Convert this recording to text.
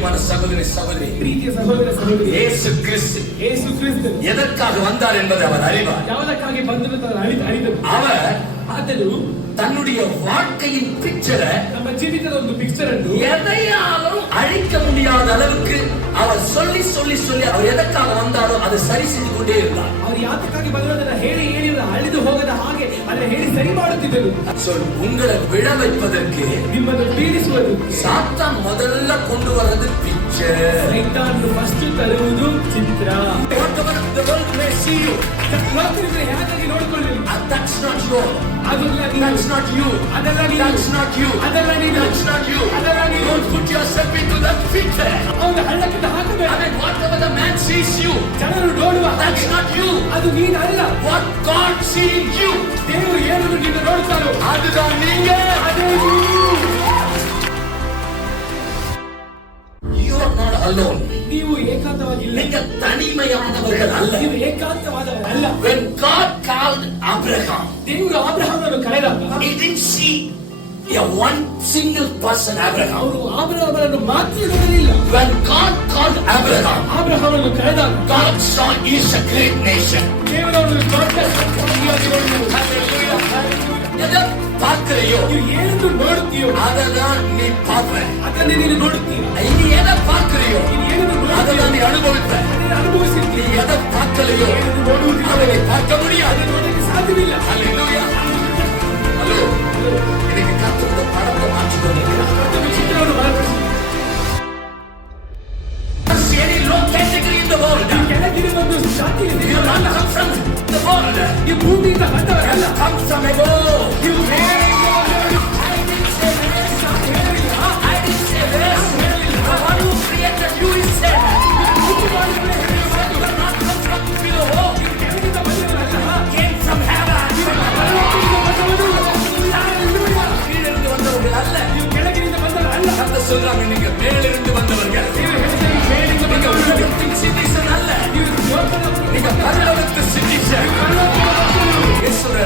பிரியமான சகோதரி சகோதரி, ಪ್ರೀತಿಯ ಸಹೋದರ ಸಹೋದರಿ, இயேசு கிறிஸ்து எதற்காக வந்தார் என்பதை அவர் அறிவார். ಯಾವುದಕ್ಕಾಗಿ ಬಂದರು ಅಂತ ಅರಿತರು. அவர் ಆತನು தன்னுடைய வாழ்க்கையின் பிக்சரை, ನಮ್ಮ ಜೀವಿತದ ಒಂದು ಪಿಕ್ಚರ್ ಅನ್ನು எதையாலும் அழிக்க முடியாத அளவுக்கு அவர் சொல்லி சொல்லி சொல்லி அவர் எதற்காக வந்தாரோ அதை சரி செய்து கொண்டே இருந்தார். ಅವರು ಯಾತಕ್ಕಾಗಿ ಬಂದರನ್ನ ಹೇಳಿ ಹೇಳಿ ಅಳಿದು ಹೋಗದ ಹಾಗೆ ಅದನ್ನ ಹೇಳಿ ಸರಿ ಮಾಡುತ್ತಿದ್ದರು. உங்களை விழ வைப்பதற்கு, ನಿಮ್ಮನ್ನು ಪೀಡಿಸುವುದು, சாத்தான் முதல்ல கொண்டு வர்றது பிக்சர். ಸೈತಾನ್ ಫಸ್ಟ್ ತರುವುದು ಚಿತ್ರ. The world may see you. ಲೋಕರಿಗೆ ಯಾಕಾಗಿ ನೋಡಿಕೊಳ್ಳಿ, That's not you. ಅದಲ್ಲ ನೀನು, That's not you. ಅದಲ್ಲ ನೀನು, That's not you. ಅದಲ್ಲ ನೀನು, That's not you. ಅದಲ್ಲ ನೀನು. Don't put yourself into that picture. ಅವನ ಹಳ್ಳಕ್ಕಿಂತ ಹಾಕಬೇಡ. I mean, whatever the man sees you, ಜನರು ನೋಡುವ that's not you. ಅದು ನೀನು ಅಲ್ಲ. What God sees you, ದೇವರು ಏನನ್ನು ನೀನು ನೋಡುತ್ತಾರೋ அதுதான் நீங்க. ಅದೇ ನೀನು. You are not alone. ನೀವು ಏಕಾಂತವಾಗಿಲ್ಲ, நீங்க தனிமையானவர்கள் அல்ல. ನೀವು ಏಕಾಂತವಾದವರಲ್ಲ. When God called Abraham, ದೇವರು ಅಬ್ರಹಾಮನನ್ನು ಕರೆದಾಗ he didn't see a one single person Abraham. ಅವರು ಅಬ್ರಹಾಮನನ್ನು ಮಾತ್ರ ನೋಡಲಿಲ್ಲ. When God called Abraham, ಅಬ್ರಹಾಮನನ್ನು ಕರೆದಾಗ God saw he is a great nation. ದೇವರು ಅವರನ್ನು ದೊಡ್ಡ ಸಂತತಿಯಾಗಿ ನೋಡಿದರು. எதை பார்க்கிறையோ, ನೀವು ಏನನ್ನು ನೋಡುತ್ತೀಯೋ அததான் நீ பார்ப்ப. ಅದನ್ನೇ ನೀನು ನೋಡುತ್ತೀಯ. நீ எதை பார்க்கிறையோ, ನೀನು ಏನನ್ನು ನೋಡುತ್ತೀಯೋ அததான் நீ அனுபவிப்ப. ಅದನ್ನು ಅನುಭವಿಸುತ್ತೀಯ. நீ எதை பார்க்கலையோ, ಏನನ್ನು ನೋಡುವುದಿಲ್ಲ, அதை நீ பார்க்க முடியாது. ಅದನ್ನು ನೋಡಲಿಕ್ಕೆ ಸಾಧ್ಯವಿಲ್ಲ. Hallelujah. Hello. இன்னைக்கு கர்த்தர் இந்த படத்தை மாற்றிக் கொண்டிருக்கிறார். ಕರ್ತನ ಚಿತ್ರವನ್ನು ಬಲಪಡಿಸಿ. Any low category in the world. ಈ ಕೆಳಗಿನ ಒಂದು ಜಾತಿ ಇದೆ. You don't come from the world. ಈ ಭೂಮಿಯಿಂದ ಬಂದವರಲ್ಲ. Come from above. You may I didn't say this. I didn't say this. The one who created you is said. You did not come from below. ಕೆಳಗಿಂದ ಬಂದವರಲ್ಲ. Came from heaven. கீழிருந்து வந்தவர்கள் அல்ல. ನೀವು ಕೆಳಗಿನಿಂದ ಬಂದವರಲ್ಲ. கர்த்தர் சொல்றாங்க, நீங்க மேலிருந்து வந்தவர்கள். ನೀವು ಹೇಳಿದರೆ ಮೇಲಿಂದ நீங்க ಬಂದವರಲ್ಲ. உலகத்தின் citizen அல்ல. ನೀವು ಲೋಕದ நீங்க பரலோகத்து citizen. ಪರಲೋಕದ இயேசுவே,